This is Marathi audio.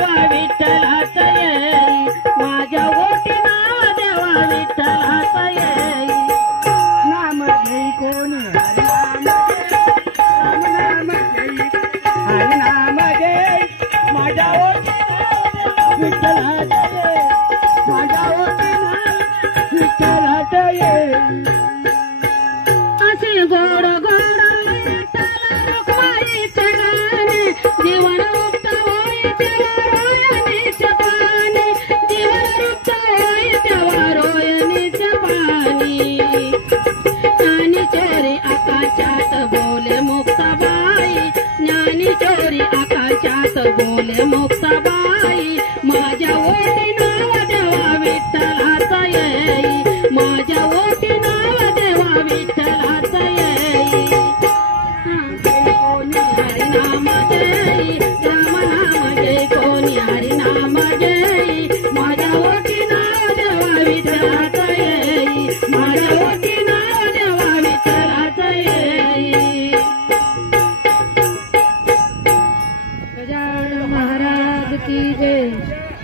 देवा विठ्ठलाचा येई माझ्या ओटी नाव देवा विठ्ठलाचा येई नाम घेई कोणी राम नाम घेई हरी नाम घेई माझ्या ओटी विठ्ठलाचा येई माझ्या ओटी विठ्ठलाचा येई असे गोड गोड रुक्माईचे गाणे जीवन मुक्त होई तेव्हा रोयणीचे पाणी जीवन मुक्त होई तेव्हा रोयणीचे पाणी ज्ञानी चोरी आकाशात बोले मुक्ताबाई ज्ञानी चोरी आकाशात बोले मुक्ताबाई माझ्या ओटी नाव देवा विठ्ठलाचा येई माझ्या ओटी नाव देवा विठ्ठलाचा येई हरी नाम जय राम नाम जय कोणी हरी नाम जय माझ्या ओटी नाव देवा विठ्ठलाचा येई माझ्या ओटी नाव देवा विठ्ठलाचा येई गजानन महाराज की जय।